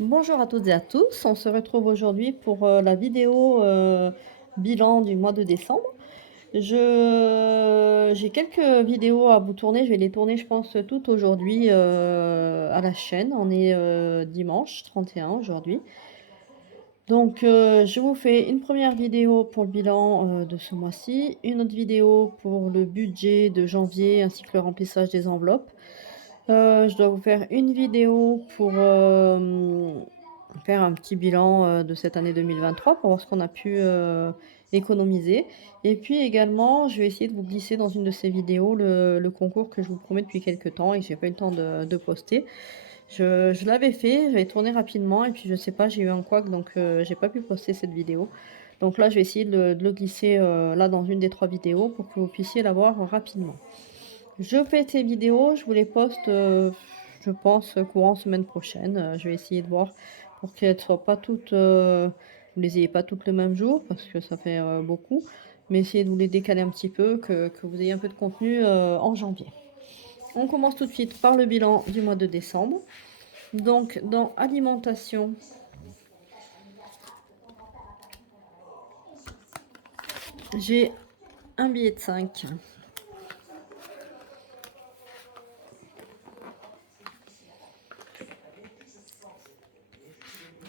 Bonjour à toutes et à tous, on se retrouve aujourd'hui pour la vidéo bilan du mois de décembre. J'ai quelques vidéos à vous tourner, je vais les tourner je pense toutes aujourd'hui à la chaîne. On est dimanche 31 aujourd'hui. Donc je vous fais une première vidéo pour le bilan de ce mois-ci, une autre vidéo pour le budget de janvier ainsi que le remplissage des enveloppes. Je dois vous faire une vidéo pour, faire un petit bilan, de cette année 2023 pour voir ce qu'on a pu, économiser et puis également, je vais essayer de vous glisser dans une de ces vidéos le concours que je vous promets depuis quelque temps et que j'ai pas eu le temps de poster. Je l'avais fait, j'avais tourné rapidement et puis je sais pas, j'ai eu un couac donc j'ai pas pu poster cette vidéo. Donc là, je vais essayer de le glisser, là dans une des 3 vidéos pour que vous puissiez la voir rapidement. Je fais ces vidéos, je vous les poste, je pense, courant semaine prochaine. Je vais essayer de voir pour qu'elles soient pas toutes, vous les ayez pas toutes le même jour parce que ça fait, beaucoup, mais essayer de vous les décaler un petit peu, que vous ayez un peu de contenu, en janvier. On commence tout de suite par le bilan du mois de décembre. Donc dans alimentation, j'ai un billet de 5.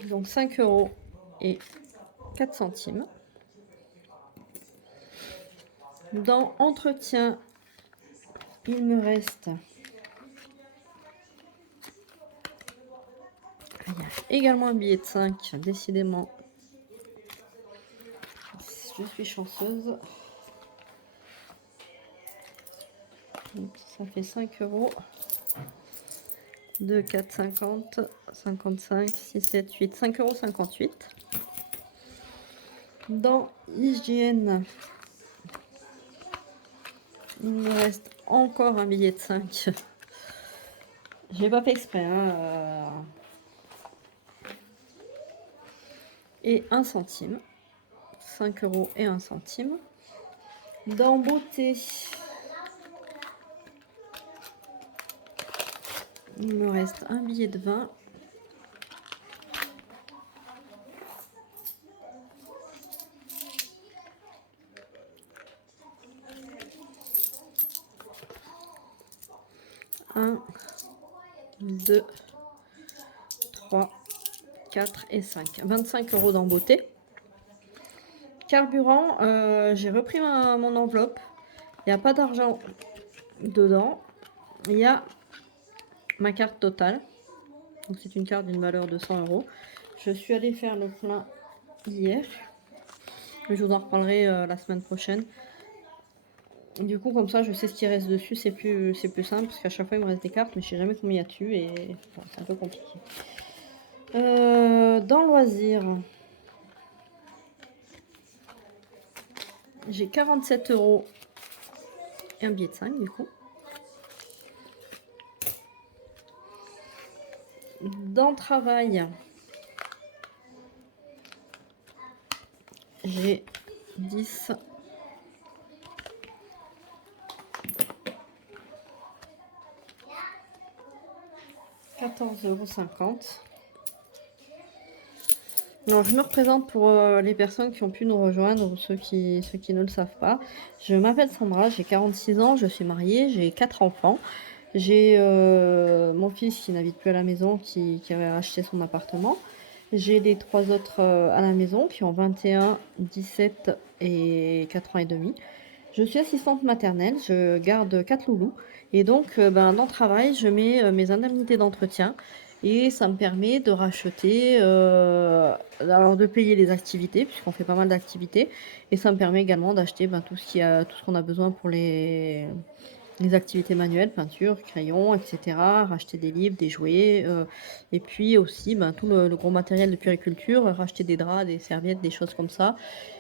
Donc 5 € et 4 centimes. Dans entretien, il me reste également un billet de 5, décidément. Je suis chanceuse. Donc, ça fait 5 €. 2, 4, 50, 55, 6, 7, 8, 5,58 €. Dans hygiène, il me reste encore un billet de 5. J'ai pas fait exprès, hein, et 1 centime. 5 € et 1 centime. Dans beauté, il me reste un billet de 20. Un, 2, 3, 4 et 5. 25 € dans beauté. Carburant, j'ai repris mon enveloppe. Il n'y a pas d'argent dedans. Il y a ma carte totale. Donc c'est une carte d'une valeur de 100 €. Je suis allée faire le plein hier. Je vous en reparlerai la semaine prochaine. Du coup, comme ça, je sais ce qui reste dessus. C'est plus simple parce qu'à chaque fois, il me reste des cartes, mais je sais jamais combien il y a dessus et voilà, c'est un peu compliqué. Dans loisirs, j'ai 47 € et un billet de 5 du coup. Dans travail, j'ai 10, 14,50 €. Alors, je me représente pour les personnes qui ont pu nous rejoindre ou ceux qui ne le savent pas. Je m'appelle Sandra, j'ai 46 ans, je suis mariée, j'ai 4 enfants. J'ai mon fils qui n'habite plus à la maison, qui avait acheté son appartement. J'ai les 3 autres à la maison qui ont 21, 17 et 4 ans et demi. Je suis assistante maternelle, je garde 4 loulous et donc ben, dans le travail, je mets mes indemnités d'entretien et ça me permet de racheter, alors de payer les activités puisqu'on fait pas mal d'activités et ça me permet également d'acheter ben, tout ce qu'on a besoin pour les activités manuelles, peinture, crayon, et cetera, racheter des livres, des jouets, et puis aussi, ben, tout le gros matériel de puériculture, racheter des draps, des serviettes, des choses comme ça.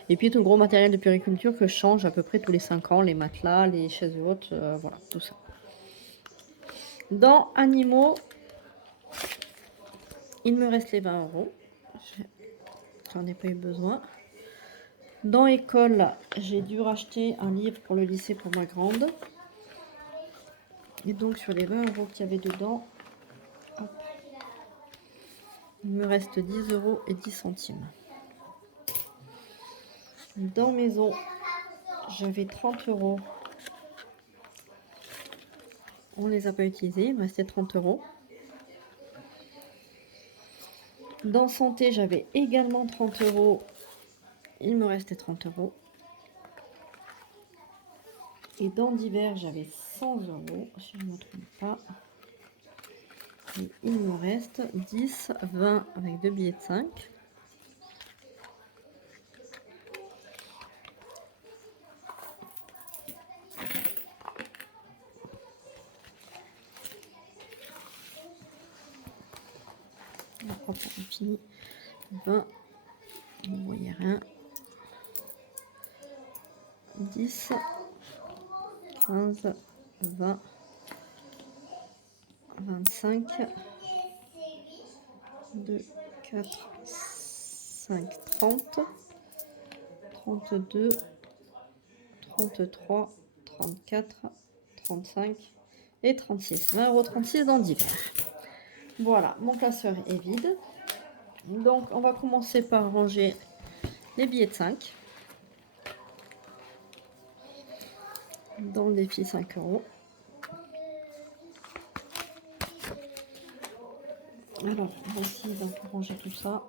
Et puis tout le gros matériel de puériculture que je change à peu près tous les 5 ans, les matelas, les chaises hautes, voilà, tout ça. Dans animaux, il me reste les 20 €. J'en ai pas eu besoin. Dans école, j'ai dû racheter un livre pour le lycée pour ma grande. Et donc sur les 20 € qu'il y avait dedans, hop, Il me reste 10,10 €. Dans Maison, j'avais 30 €. On les a pas utilisés, il me restait 30 €. Dans Santé, j'avais également 30 €. Il me restait 30 €. Et dans Divers, j'avais 100 €, si je ne me trompe pas. Et il me reste 10, 20 avec 2 billets de 5. Hop, on finit. 20, vous ne voyez rien. 10, 15, 20, 25, 2, 4, 5, 30, 32, 33, 34, 35 et 36. 20,36 € dans Divers. Voilà, mon classeur est vide. Donc, on va commencer par ranger les billets de 5. Dans le défi 5 €. Alors, on va essayer de ranger tout ça.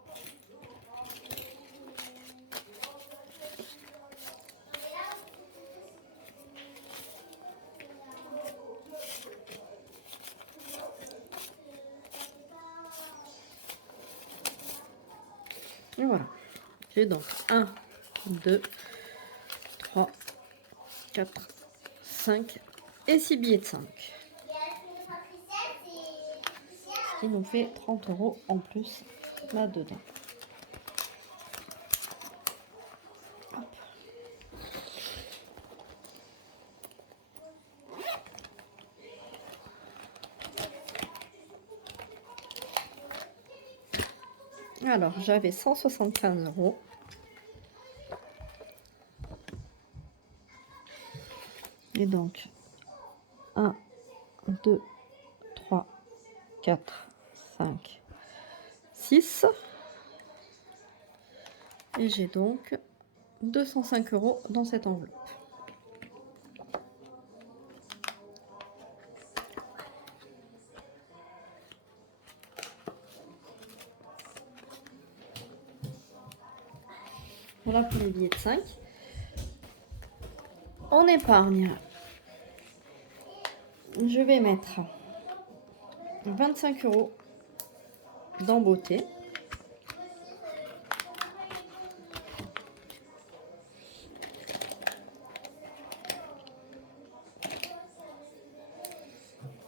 Et voilà. J'ai donc 1, 2, 3, 4, 5 et 6 billets de 5. Ce qui nous fait 30 € en plus là-dedans. Alors, j'avais 175 €. Et donc, 1, 2, 3, 4, 5, 6. Et j'ai donc 205 € dans cette enveloppe. Voilà pour les billets de 5. En épargne, je vais mettre 25 € dans Beauté.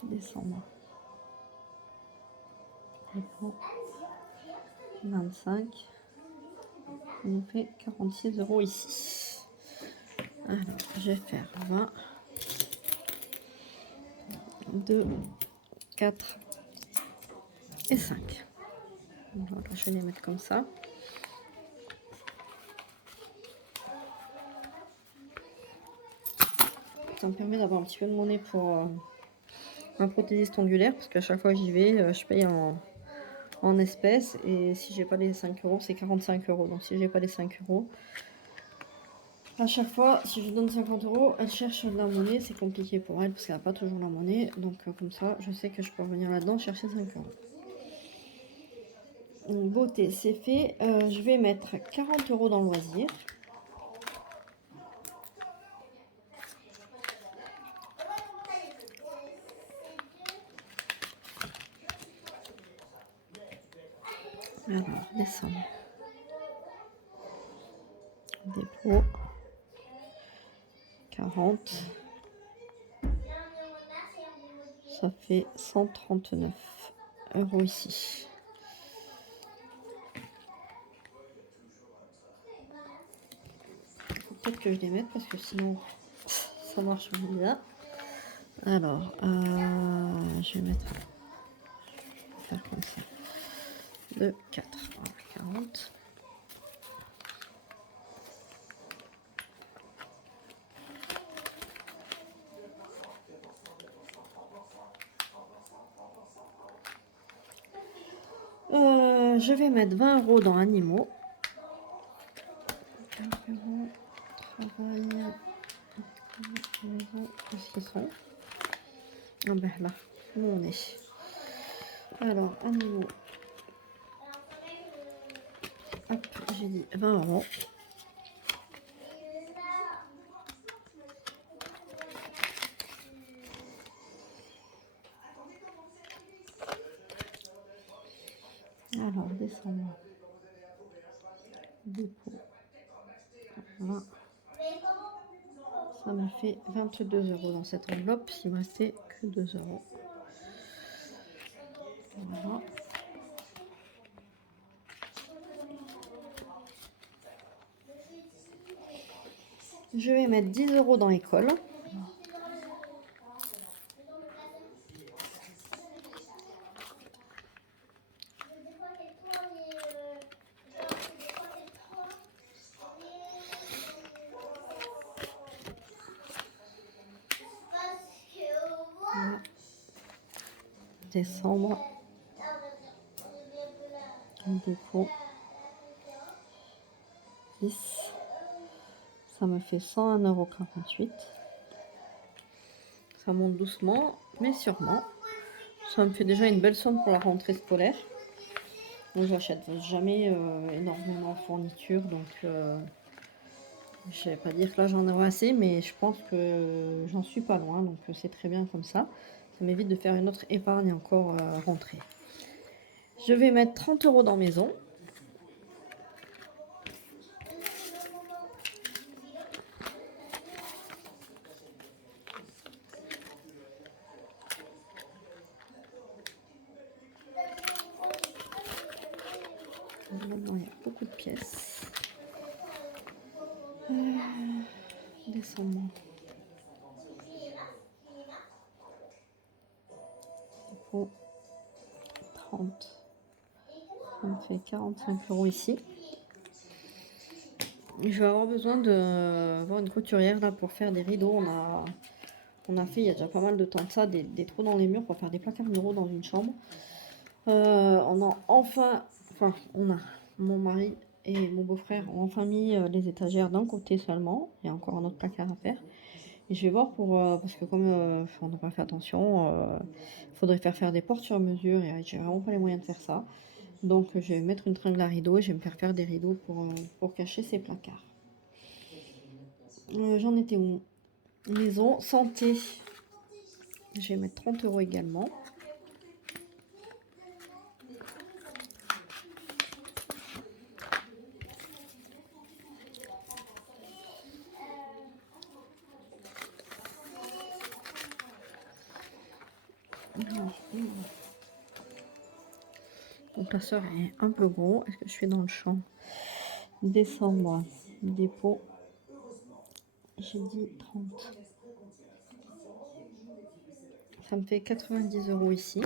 Décembre. 25. Ça nous fait 46 € ici. Alors, je vais faire 20. 2, 4 et 5. Voilà, je vais les mettre comme ça. Ça me permet d'avoir un petit peu de monnaie pour un prothésiste ongulaire, parce qu'à chaque fois que j'y vais, je paye en espèces, et si j'ai pas les 5 €, c'est 45 €. Donc si j'ai pas les 5 €, à chaque fois, si je donne 50 €, elle cherche de la monnaie. C'est compliqué pour elle parce qu'elle n'a pas toujours la monnaie. Donc comme ça, je sais que je peux revenir là-dedans chercher 5 €. Donc, Beauté, c'est fait. Je vais mettre 40 € dans le loisir. Alors, décembre. Dépôt. 40. Ça fait 139 € ici. Faut peut-être que je les mette parce que sinon ça marche bien. Alors, je vais mettre. Je vais faire comme ça. 2, 4. Voilà, 40. Je vais mettre 20 € dans animaux. Travail, maison, où est-ce qu'ils sont? Ah ben là, où on est. Alors, animaux. Hop, j'ai dit 20 €. Alors, décembre. Dépôt. Voilà. Ça me fait 22 € dans cette enveloppe. Il me restait que 2 €. Voilà. Je vais mettre 10 € dans l'école. Voilà. Décembre. Dépôt. 10. Ça me fait 101,48 €. Ça monte doucement, mais sûrement. Ça me fait déjà une belle somme pour la rentrée scolaire. Donc j'achète jamais énormément de fournitures, donc je vais pas dire que là j'en aurai assez, mais je pense que j'en suis pas loin, donc c'est très bien comme ça. Ça m'évite de faire une autre épargne encore rentrée. Je vais mettre 30 € dans maison. Maintenant, il y a beaucoup de pièces. Descendons. Pour 30. Ça me fait 45 € ici. Je vais avoir besoin d'avoir une couturière là pour faire des rideaux. On a fait il y a déjà pas mal de temps de ça, des trous dans les murs pour faire des placards muraux dans une chambre. On a enfin, mon mari et mon beau-frère ont enfin mis les étagères d'un côté seulement. Il y a encore un autre placard à faire. Et je vais voir parce que comme on n'a pas fait attention, il faudrait faire des portes sur mesure et j'ai vraiment pas les moyens de faire ça. Donc je vais mettre une tringle à rideaux et je vais me faire des rideaux pour cacher ces placards. J'en étais où? Maison, santé. Je vais mettre 30 € également. Mon classeur est un peu gros. Est-ce que je suis dans le champ? Décembre, dépôt. J'ai dit 30. Ça me fait 90 € ici.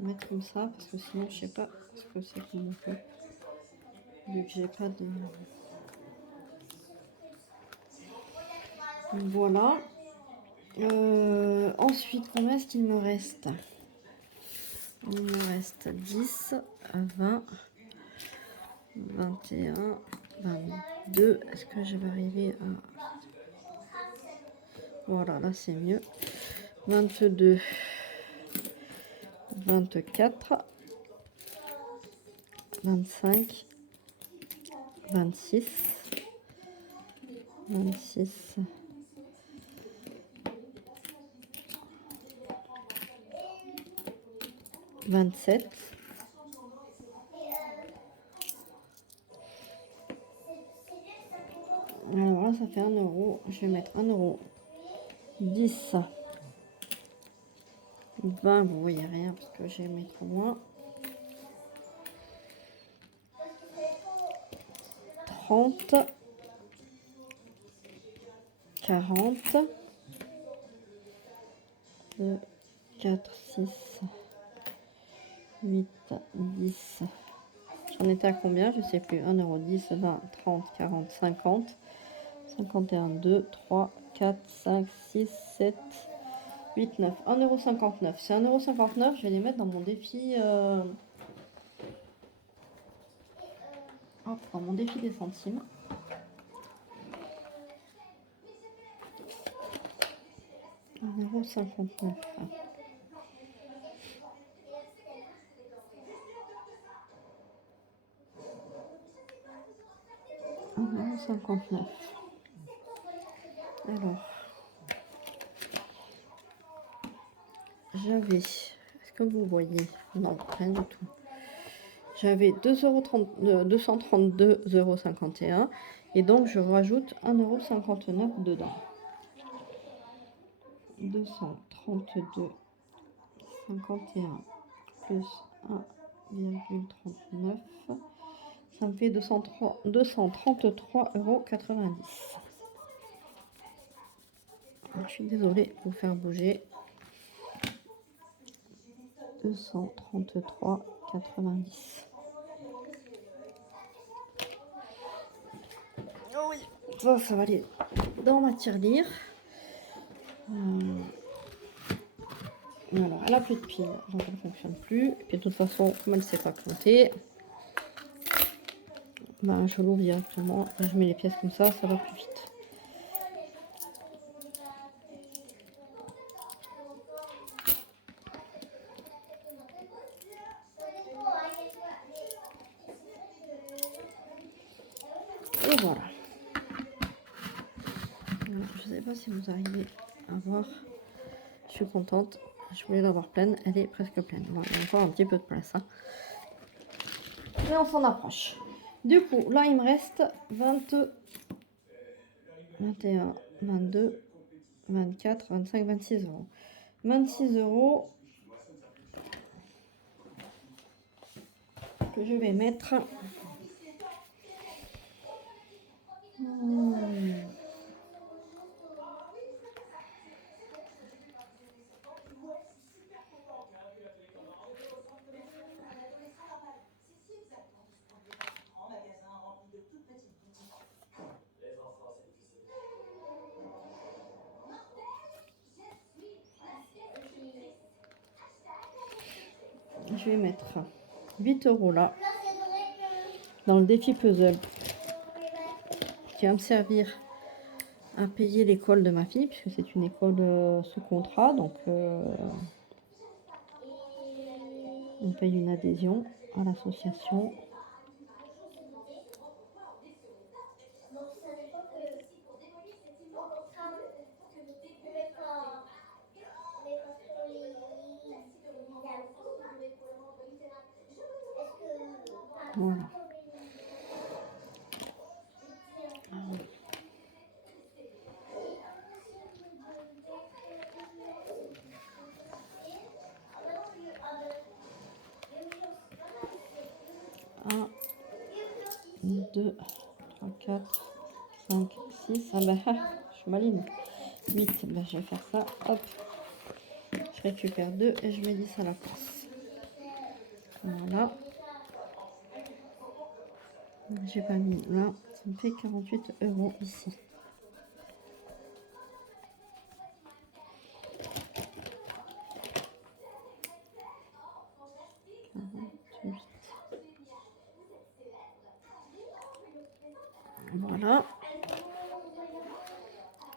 Je vais mettre comme ça parce que sinon je sais pas ce que c'est qu'on me fait. Vu que j'ai pas de... Voilà. Ensuite, combien est-ce qu'il me reste? Il me reste 10, 20, 21, 22. Est-ce que je vais arriver à... Voilà, là c'est mieux. 22, 24, 25, 26, 26, 27, alors là ça fait 1 €, je vais mettre 1 €, 10, 20, vous voyez rien parce que j'ai mis trop moins, 30, 40, 2, 4, 6, 8, 10, J'en étais à combien? Je sais plus. 1 euro, 10, 20, 30, 40, 50, 51, 2, 3, 4, 5, 6, 7, 8, 9. 1,59 €. C'est 1,59 €. Je vais les mettre dans mon défi. Dans mon défi des centimes. €1,59 €. €1,59 €. Alors, j'avais, est-ce que vous voyez? Non, rien du tout. J'avais 232,51 € et donc je rajoute 1,59 € dedans. 232,51 plus 1,39, ça me fait 233,90 €. Je suis désolée de vous faire bouger. 233,90 €. Oh oui, ça va aller dans ma tirelire. Alors, elle a plus de piles, donc elle ne fonctionne plus. Et puis de toute façon, comme elle ne sait pas compter, ben, je l'ouvre directement. Je mets les pièces comme ça va plus vite. Et voilà. Alors, je ne sais pas si vous arrivez à voir. Je suis contente. Je voulais l'avoir pleine. Elle est presque pleine. Bon, il y a encore un petit peu de place. Hein. Mais on s'en approche. Du coup, là, il me reste 20, 21, 22, 24, 25, 26 €. 26 € que je vais mettre. Je vais mettre 8 € là, dans le défi puzzle, qui va me servir à payer l'école de ma fille, puisque c'est une école sous contrat, donc on paye une adhésion à l'association. Voilà. 1, 2, 3, 4, 5, 6. Ah ben, je suis maligne. 8, ben, je vais faire ça. Hop. Je récupère 2 et je mets 10 à la place. Voilà. J'ai pas mis là. Ça me fait 48 € ici. Voilà.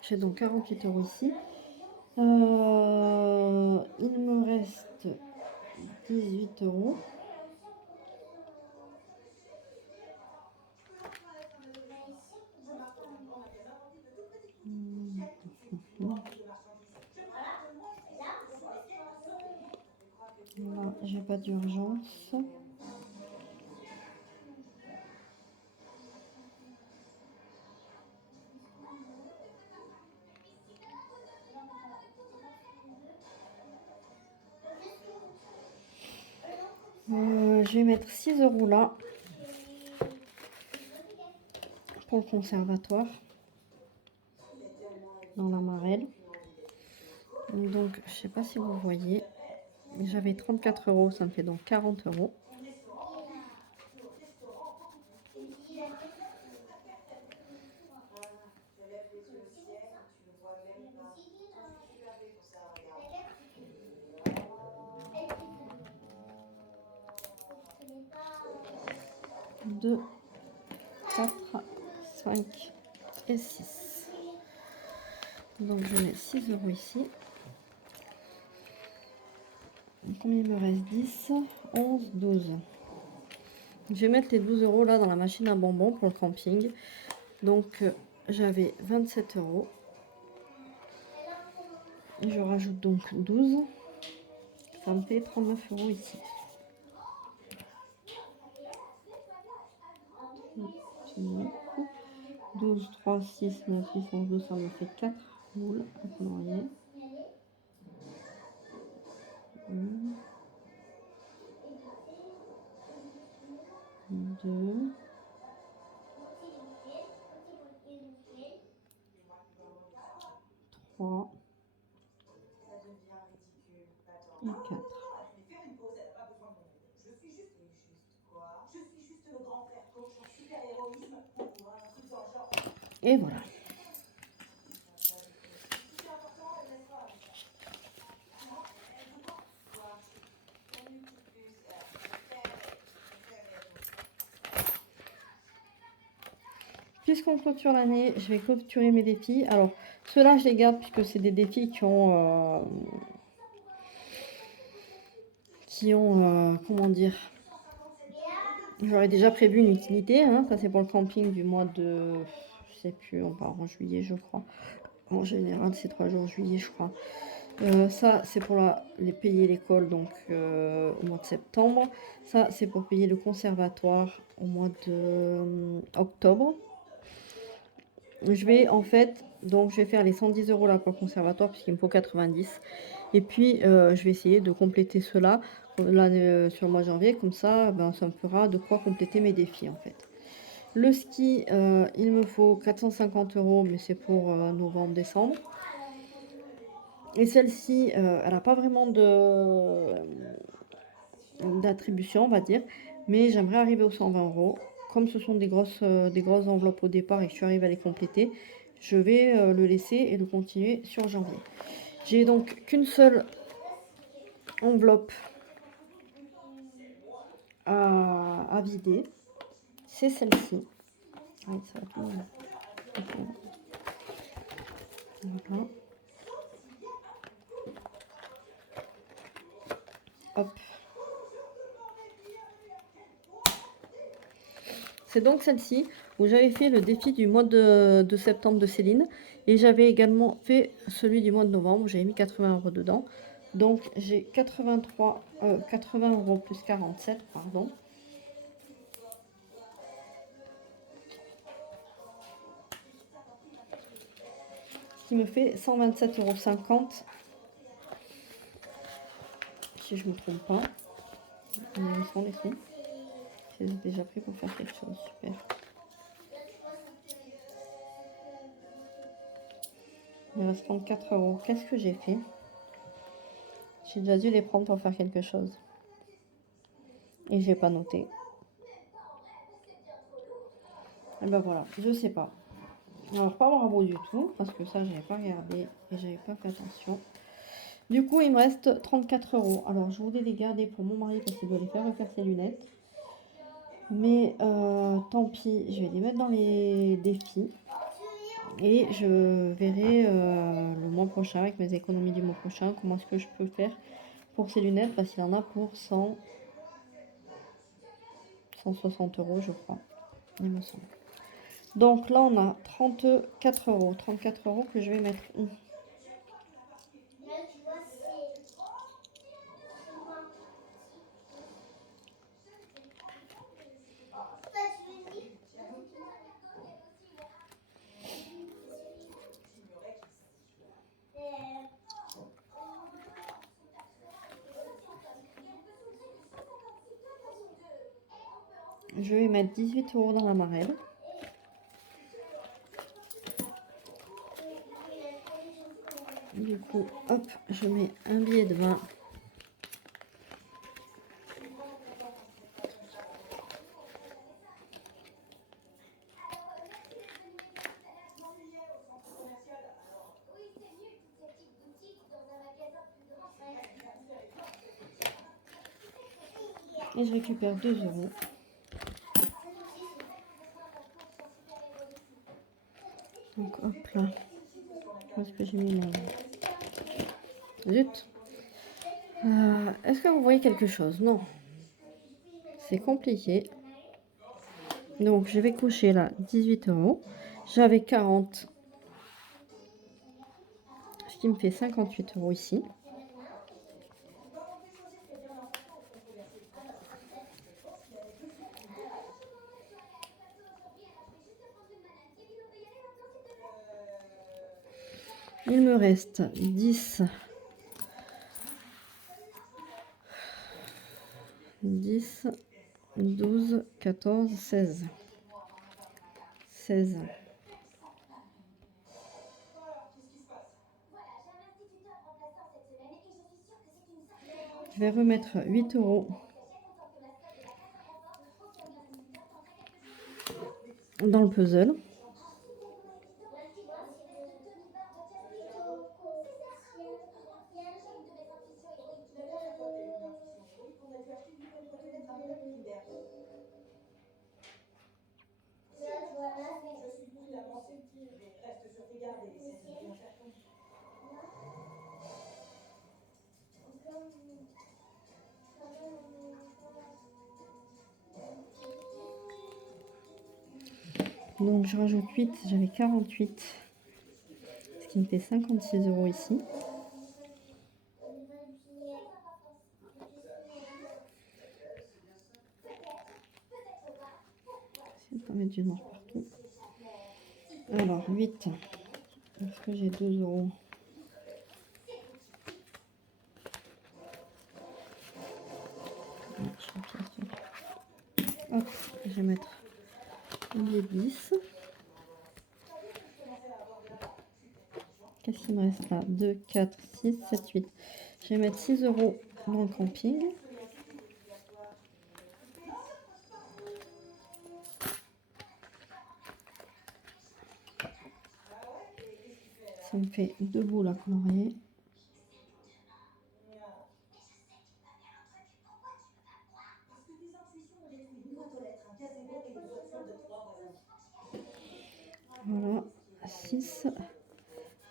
J'ai donc 48 € ici. Il me reste 18 €. Là, j'ai pas d'urgence. Je vais mettre 6 € là pour le conservatoire dans la marelle. Donc, je sais pas si vous voyez, j'avais 34 €, ça me fait donc 40 €. 2, 4, 5 et 6. Donc je mets 6 € ici. Combien il me reste? 10, 11, 12. Je vais mettre les 12 € là dans la machine à bonbons pour le camping. Donc j'avais 27 €. Je rajoute donc 12. Ça me fait 39 € ici. 12, 3, 6, 9, 10, 11, 12, ça me fait 4 moules à colorier. 1, 2, 3 et 4. Et voilà. Puisqu'on clôture l'année, je vais clôturer mes défis. Alors, ceux-là, je les garde puisque c'est des défis qui ont comment dire, j'aurais déjà prévu une utilité, hein. Ça c'est pour le camping du mois de, je sais plus, on part en juillet je crois. En général c'est 3 jours juillet je crois. Ça c'est pour les payer l'école donc au mois de septembre. Ça c'est pour payer le conservatoire au mois de octobre. Je vais en fait, donc je vais faire les 110 € là pour le conservatoire puisqu'il me faut 90. Et puis je vais essayer de compléter cela là, sur le mois de janvier, comme ça ben, ça me fera de quoi compléter mes défis en fait. Le ski, il me faut 450 €, mais c'est pour novembre-décembre. Et celle-ci, elle n'a pas vraiment d'attribution, on va dire, mais j'aimerais arriver aux 120 €. Comme ce sont des grosses enveloppes au départ et que je suis arrivée à les compléter, je vais le laisser et le continuer sur janvier. J'ai donc qu'une seule enveloppe à vider, c'est celle-ci. Oui, ça va tout. Voilà. Hop. C'est donc celle-ci où j'avais fait le défi du mois de septembre de Céline et j'avais également fait celui du mois de novembre où j'avais mis 80 € dedans. Donc j'ai 80 € plus 47, pardon. Ce qui me fait 127,50 €. Si je ne me trompe pas. Ils sont les sons. J'ai déjà pris pour faire quelque chose. Super. Il me reste 34 €. Qu'est-ce que j'ai fait? J'ai déjà dû les prendre pour faire quelque chose. Et j'ai pas noté. Et ben voilà, je sais pas. Alors pas bravo du tout, parce que ça j'avais pas regardé et j'avais pas fait attention. Du coup il me reste 34 €. Alors je voulais les garder pour mon mari parce qu'il doit les faire refaire ses lunettes. Mais tant pis, je vais les mettre dans les défis. Et je verrai le mois prochain, avec mes économies du mois prochain, comment est-ce que je peux faire pour ces lunettes, parce qu'il y en a pour 160 € je crois, il me semble. Donc là on a 34 €. 34 € que je vais mettre où? Je vais mettre 18 € dans la marelle. Du coup, hop, je mets un billet de 20. Et je récupère 2 euros. Donc hop là. Où est-ce que j'ai mis mon... Zut. Est-ce que vous voyez quelque chose? Non. C'est compliqué. Donc je vais coucher là 18 euros. J'avais 40. Ce qui me fait 58 euros ici. Il me reste 10, 10, 12, 14, 16. 16. Je vais remettre 8 euros dans le puzzle. Donc je rajoute 8, j'avais 48, ce qui me fait 56 euros ici. J'essaie de ne pas mettre du noir partout. Alors 8, est-ce que j'ai 2 euros? Hop, je vais mettre les 10. Qu'est-ce qu'il me reste là? 2, 4, 6, 7, 8. Je vais mettre 6 euros dans le camping. Ça me fait 2 boules à colorier. Voilà, 6.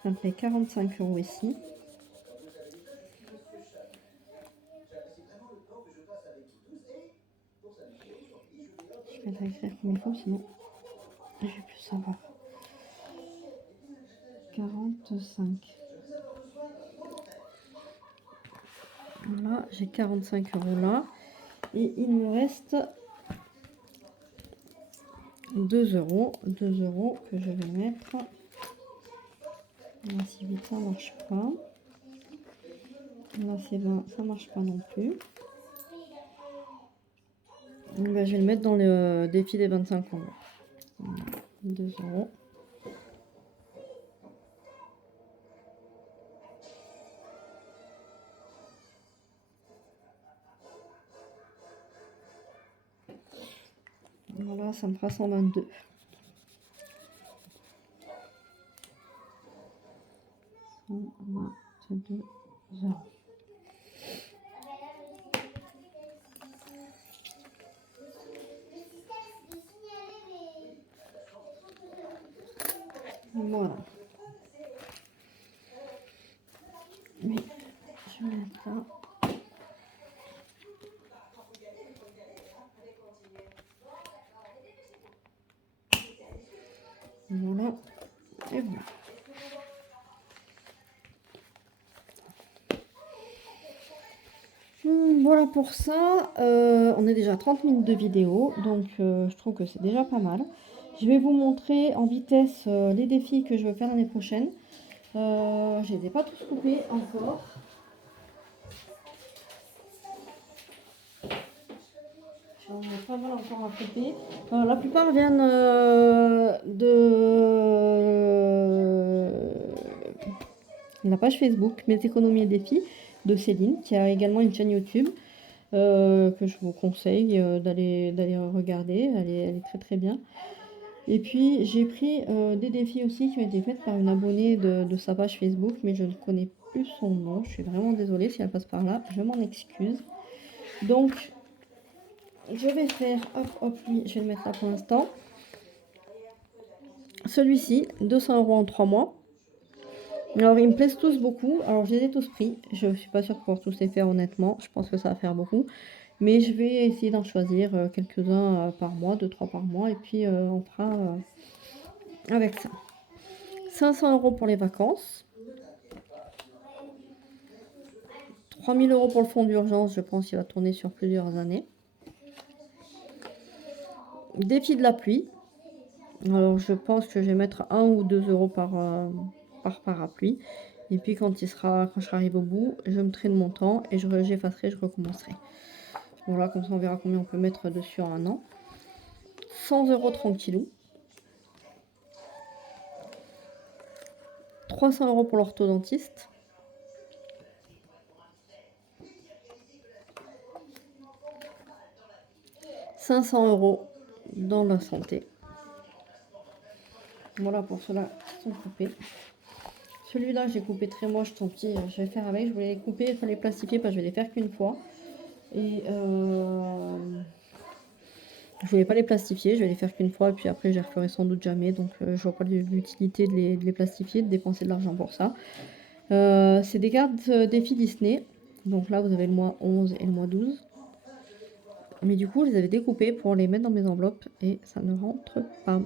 Ça me fait 45 euros ici. Je vais écrire comme il faut, sinon je vais plus savoir. 45. Voilà, j'ai 45 euros là. Et il me reste 2 euros. 2 euros que je vais mettre. Là, c'est 8, ça marche pas. Là, c'est 20, ça marche pas non plus. Donc, ben, je vais le mettre dans le défi des 25 euros. 2 euros. Voilà, ça me fera 122. 122 euros. Voilà. Mais je vais mettre là. Voilà. Et voilà. Voilà pour ça. On est déjà à 30 minutes de vidéo, donc je trouve que c'est déjà pas mal. Je vais vous montrer en vitesse les défis que je veux faire l'année prochaine. Je les ai pas tous coupés encore. J'en ai pas mal encore à couper. La plupart viennent de la page Facebook Mes économies et défis de Céline, qui a également une chaîne YouTube que je vous conseille d'aller regarder. Elle est très très bien. Et puis j'ai pris des défis aussi qui ont été faits par une abonnée de sa page Facebook, mais je ne connais plus son nom. Je suis vraiment désolée si elle passe par là, je m'en excuse. Donc je vais faire, hop, lui, je vais le mettre là pour l'instant. Celui-ci, 200 € en 3 mois. Alors, ils me plaisent tous beaucoup. Alors, je les ai tous pris. Je ne suis pas sûre de pouvoir tous les faire, honnêtement. Je pense que ça va faire beaucoup. Mais je vais essayer d'en choisir quelques-uns par mois, 2-3 par mois. Et puis, on fera avec ça. 500 € pour les vacances. 3000 € pour le fonds d'urgence. Je pense qu'il va tourner sur plusieurs années. Défi de la pluie. Alors, je pense que je vais mettre 1 ou 2 € par parapluie. Et puis, quand j'arrive au bout, je me traîne mon temps et j'effacerai, je recommencerai. Voilà, comme ça, on verra combien on peut mettre dessus en un an. 100 € tranquillou. 300 € pour l'orthodontiste. 500 € dans la santé. Voilà pour ceux-là qui sont coupés. Celui-là, j'ai coupé très moche, tant pis, je vais faire avec. Je voulais les couper, il fallait les plastifier parce que je vais les faire qu'une fois. Et je voulais pas les plastifier, je vais les faire qu'une fois, et puis après, je les referai sans doute jamais. Donc, je vois pas l'utilité de les plastifier, de dépenser de l'argent pour ça. C'est des cartes défi Disney. Donc là, vous avez le mois 11 et le mois 12. Mais du coup, je les avais découpés pour les mettre dans mes enveloppes et ça ne rentre pas.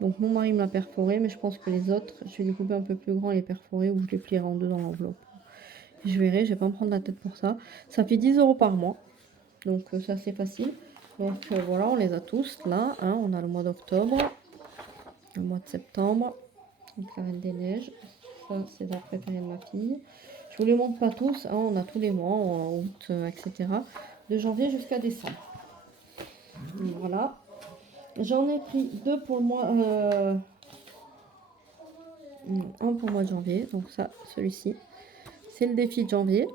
Donc mon mari me l'a perforé, mais je pense que les autres, je vais les couper un peu plus grand et les perforer ou je les plierai en deux dans l'enveloppe. Je verrai, je vais pas me prendre la tête pour ça. Ça fait 10 € par mois, donc ça c'est facile. Donc voilà, on les a tous là. Hein. On a le mois d'octobre, le mois de septembre, donc la Reine des Neiges. Ça c'est la préférée de ma fille. Je vous les montre pas tous, hein. On a tous les mois, en août, etc. De janvier jusqu'à décembre. Voilà. J'en ai pris deux pour le mois... un pour le mois de janvier. Donc ça, celui-ci. C'est le défi de janvier.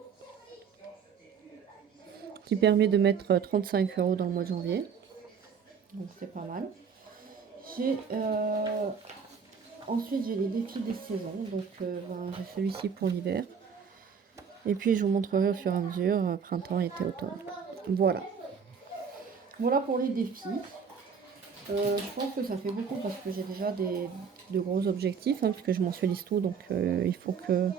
Qui permet de mettre 35 € dans le mois de janvier. Donc c'est pas mal. Ensuite, j'ai les défis des saisons. Donc j'ai celui-ci pour l'hiver. Et puis je vous montrerai au fur et à mesure, printemps, été, automne. Voilà. Voilà pour les défis. Je pense que ça fait beaucoup parce que j'ai déjà de gros objectifs, hein, puisque je mensualise tout, donc il faut que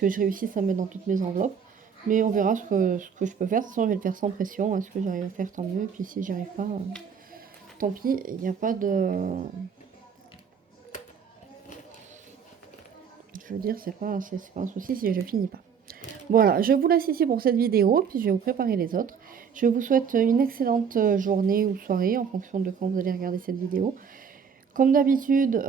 je réussisse à mettre dans toutes mes enveloppes. Mais on verra ce que je peux faire. De toute façon, je vais le faire sans pression. Est-ce que j'arrive à faire, tant mieux. Et puis si j'y arrive pas, tant pis. Il n'y a pas de... Je veux dire, c'est pas un souci si je finis pas. Voilà, je vous laisse ici pour cette vidéo, puis je vais vous préparer les autres. Je vous souhaite une excellente journée ou soirée en fonction de quand vous allez regarder cette vidéo. Comme d'habitude,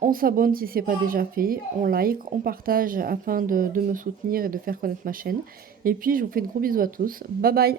on s'abonne si ce n'est pas déjà fait, on like, on partage afin de me soutenir et de faire connaître ma chaîne. Et puis je vous fais de gros bisous à tous. Bye bye!